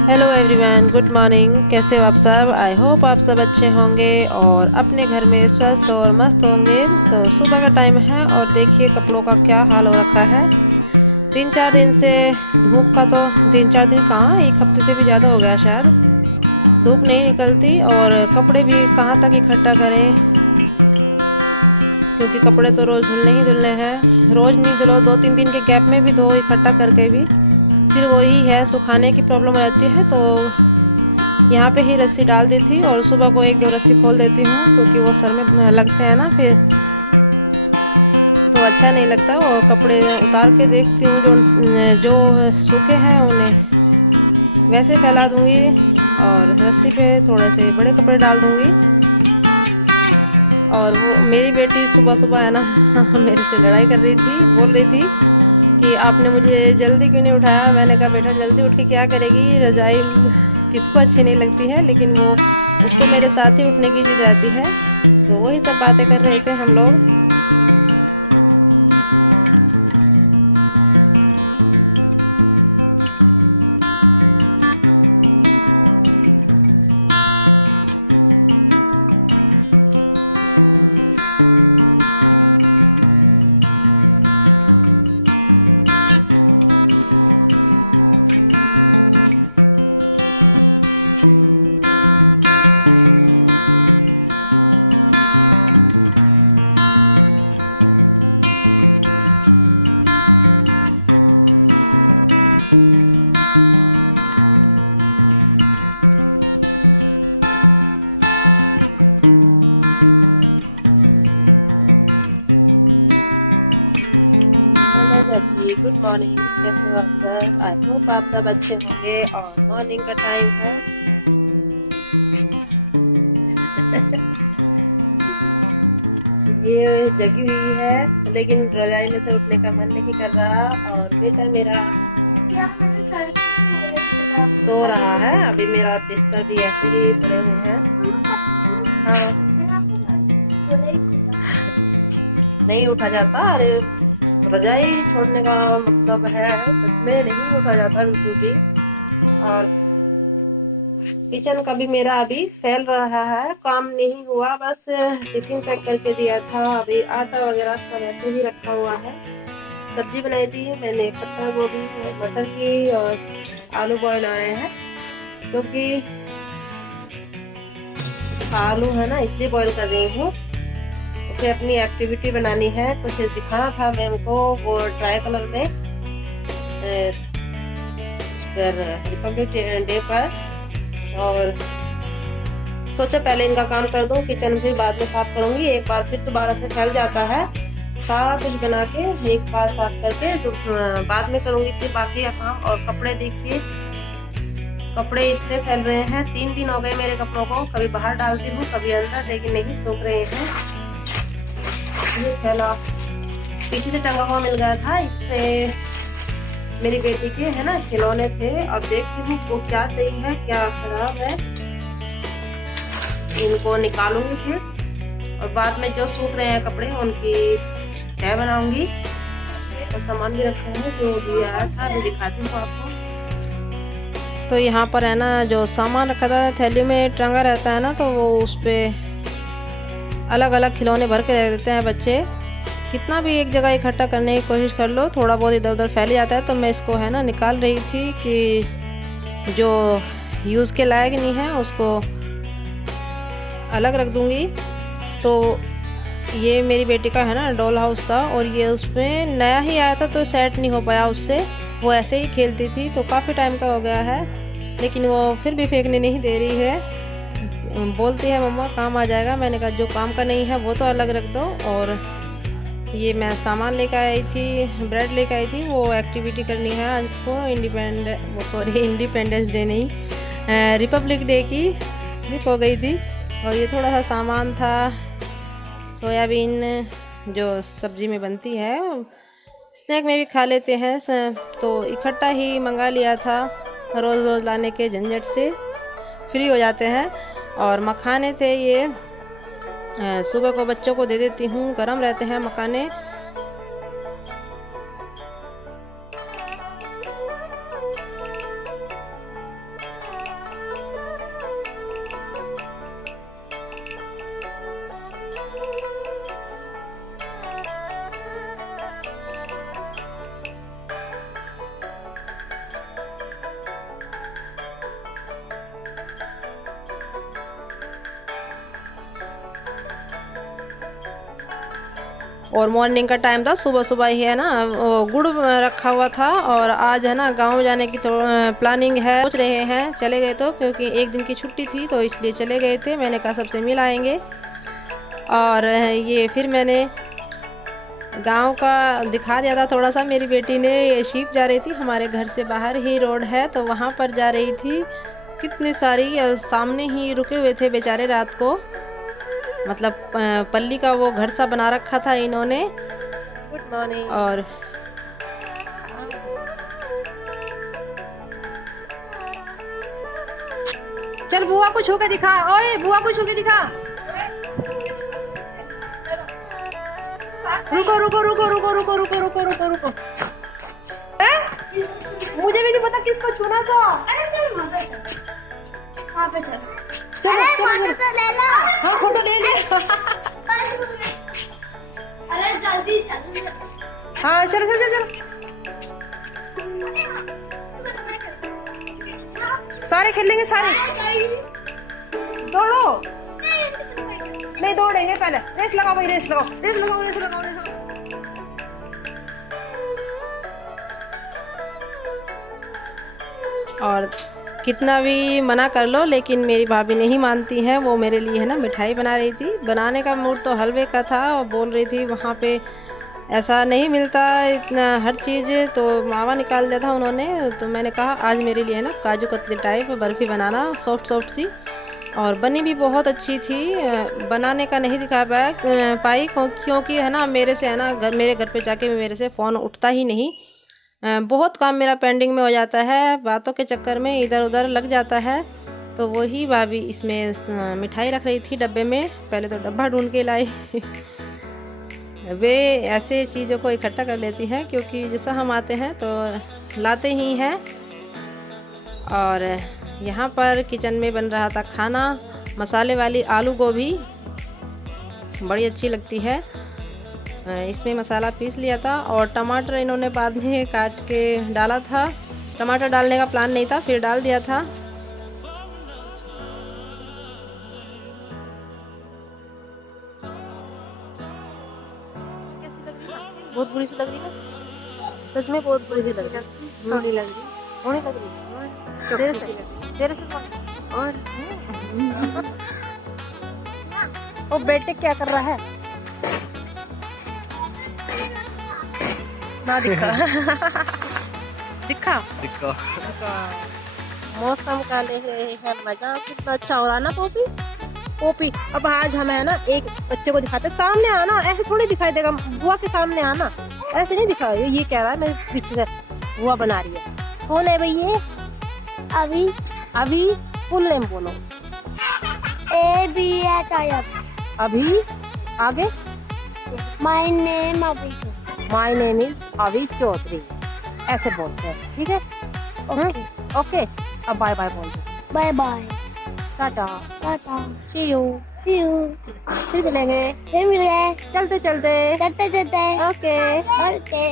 Hello everyone, good morning. कैसे हो आप सब? आई होप आप सब अच्छे होंगे और अपने घर में स्वस्थ और मस्त होंगे। तो सुबह का टाइम है और देखिए कपड़ों का क्या हाल हो रखा है। 3-4 दिन से धूप का तो 3-4 दिन कहाँ, एक हफ्ते से भी ज़्यादा हो गया शायद, धूप नहीं निकलती और कपड़े भी कहाँ तक इकट्ठा करें, क्योंकि कपड़े तो रोज़ धुलने ही धुलने हैं। रोज़ नहीं धुलो, 2-3 दिन के गैप में भी धो इकट्ठा करके भी फिर वही है, सुखाने की प्रॉब्लम रहती है। तो यहाँ पे ही रस्सी डाल दी थी और सुबह को 1-2 रस्सी खोल देती हूँ, क्योंकि वो सर में लगते हैं ना, फिर तो अच्छा नहीं लगता। और कपड़े उतार के देखती हूँ, जो जो सूखे हैं उन्हें वैसे फैला दूँगी और रस्सी पे थोड़े से बड़े कपड़े डाल दूँगी। और वो मेरी बेटी सुबह सुबह है ना मेरे से लड़ाई कर रही थी, बोल रही थी कि आपने मुझे जल्दी क्यों नहीं उठाया। मैंने कहा बेटा जल्दी उठ के क्या करेगी, रजाई किसको अच्छी नहीं लगती है, लेकिन वो उसको मेरे साथ ही उठने की जिद रहती है। तो वही सब बातें कर रहे थे हम लोग। हेलो जी, गुड मॉर्निंग। कैसे हो आप सब? आई होप आप सब अच्छे होंगे और मॉर्निंग का टाइम है। ये जगी हुई है, लेकिन रजाई में से उठने का मन नहीं कर रहा। और बेटा मेरा सो रहा है। अभी मेरा बिस्तर भी ऐसे ही पड़े हुए हैं। हाँ, नहीं उठा जाता। अरे रजाई छोड़ने का मतलब है, सच में नहीं उठा जाता बिल्कुल भी। और किचन का भी मेरा अभी फैल रहा है, काम नहीं हुआ। बस टिफिन पैक करके दिया था, अभी आटा वगैरह सब ऐसे ही रखा हुआ है। सब्जी बनाई थी मैंने, पत्ता गोभी और मटर की, और आलू बॉयल आ रहे हैं, क्योंकि आलू है ना इसलिए बॉईल कर रही हूँ। उसे अपनी एक्टिविटी बनानी है, कुछ दिखाना था मैम को। वो ट्राई कलर में रिपब्लिक डे पर, और सोचा पहले इनका काम कर दूं, किचन भी बाद में साफ करूंगी। एक बार फिर दोबारा से फैल जाता है, सारा कुछ बना के एक बार साफ करके तो बाद में करूंगी फिर बाकी का काम। और कपड़े देखिए, कपड़े इतने फैल रहे हैं। 3 दिन हो गए मेरे कपड़ों को, कभी बाहर डालती हूँ कभी अंदर, लेकिन नहीं सूख रहे हैं। ये फैला पीछे से टंगा हुआ मिल गया था, इसमें मेरी बेटी के है ना खिलौने थे। अब देखती हूँ वो क्या सही है क्या खराब है, इनको निकालूंगी फिर। और बाद में जो सूख रहे हैं कपड़े उनकी तह बनाऊंगी। और सामान भी रखे हैं जो भी आया था, मैं दिखाती हूँ आपको। तो यहाँ पर है ना जो सामान रखा था थैली में टंगा रहता है ना, तो वो उस पर अलग अलग खिलौने भर के रख देते हैं बच्चे। कितना भी एक जगह इकट्ठा करने की कोशिश कर लो, थोड़ा बहुत इधर उधर फैल जाता है। तो मैं इसको है ना निकाल रही थी कि जो यूज़ के लायक नहीं है उसको अलग रख दूँगी। तो ये मेरी बेटी का है ना डॉल हाउस था, और ये उसमें नया ही आया था तो सेट नहीं हो पाया उससे। वो ऐसे ही खेलती थी, तो काफ़ी टाइम का हो गया है, लेकिन वो फिर भी फेंकने नहीं दे रही है। बोलती है मम्मा काम आ जाएगा। मैंने कहा जो काम का नहीं है वो तो अलग रख दो। और ये मैं सामान लेकर आई थी, ब्रेड लेकर आई थी, वो एक्टिविटी करनी है आज उसको। इंडिपेंडेंस डे नहीं, रिपब्लिक डे की स्लिप हो गई थी। और ये थोड़ा सा सामान था, सोयाबीन जो सब्जी में बनती है, स्नैक में भी खा लेते हैं, तो इकट्ठा ही मंगा लिया था। रोज़ रोज़ लाने के झंझट से फ्री हो जाते हैं। और मखाने थे ये, सुबह को बच्चों को दे देती हूँ, गरम रहते हैं मखाने। और मॉर्निंग का टाइम था, सुबह सुबह ही है ना गुड़ रखा हुआ था। और आज है ना गांव जाने की तो प्लानिंग है, सोच रहे हैं चले गए तो, क्योंकि एक दिन की छुट्टी थी तो इसलिए चले गए थे। मैंने कहा सबसे मिल आएंगे। और ये फिर मैंने गांव का दिखा दिया था थोड़ा सा। मेरी बेटी ने ये शीप जा रही थी, हमारे घर से बाहर ही रोड है तो वहाँ पर जा रही थी। कितनी सारी सामने ही रुके हुए थे बेचारे रात को, मतलब पल्ली का वो घर सा बना रखा था इन्होंने। Good morning. और चल बुआ को छू के दिखा, ओए बुआ को छू के दिखा। रुको रुको रुको रुको रुको रुको रुको रुको रुको, मुझे भी नहीं पता किसको छूना था। वहाँ पे चल, चलो फोटो तो ले लो। हाँ फोटो ले ले। अरे जल्दी चल। हाँ चलो चलो चलो, सारे खेलेंगे सारे। दौड़ो, नहीं दौड़ेंगे, पहले रेस लगाओ भाई, रेस लगाओ रेस लगाओ रेस लगाओ रेस लगाओ। और कितना भी मना कर लो लेकिन मेरी भाभी नहीं मानती हैं। वो मेरे लिए है ना मिठाई बना रही थी। बनाने का मूड तो हलवे का था और बोल रही थी वहाँ पे ऐसा नहीं मिलता इतना हर चीज़, तो मावा निकाल दिया था उन्होंने। तो मैंने कहा आज मेरे लिए है ना काजू कतली टाइप बर्फ़ी बनाना, सॉफ्ट सॉफ्ट सी। और बनी भी बहुत अच्छी थी। बनाने का नहीं दिखा पाई क्योंकि है ना मेरे से है ना मेरे घर पे जाके मेरे से फ़ोन उठता ही नहीं। बहुत काम मेरा पेंडिंग में हो जाता है, बातों के चक्कर में इधर उधर लग जाता है। तो वही भाभी इसमें मिठाई रख रही थी डब्बे में। पहले तो डब्बा ढूंढ के लाई। वे ऐसे चीज़ों को इकट्ठा कर लेती हैं क्योंकि जैसा हम आते हैं तो लाते ही हैं। और यहाँ पर किचन में बन रहा था खाना, मसाले वाली आलू गोभी बड़ी अच्छी लगती है। इसमें मसाला पीस लिया था और टमाटर इन्होंने बाद में काट के डाला था। टमाटर डालने का प्लान नहीं था, फिर डाल दिया था। बहुत बुरी सी लग रही ना, सच में बहुत बुरी सी लग रही। सोनी लग रही, सोनी लग रही तेरे से और ओ बेटे क्या कर रहा है ना, दिखा दिखा दिखा। मौसम का ले रहे हैं मजा, कितना अच्छा हो रहा है ना। पोपी पोपी, अब आज हम है ना एक बच्चे को दिखाते, सामने आना, ऐसे थोड़ी दिखाई देगा। बुआ के सामने आना, ऐसे नहीं दिखा। ये कह रहा है मेरे पीछे से बुआ बना रही है। कौन है भाई ये? अभी अभी फुल नेम बोलो। ABHIF। अभी आगे my name Abhi. My name is Abhi Chaudhary, ऐसे बोलते हैं, ठीक है? ओके ओके, अब बाय बाय बोल दो। Bye bye, tata tata, see you. फिर मिलेंगे, फिर मिले चलते चलते चलते चलते ओके। चलते।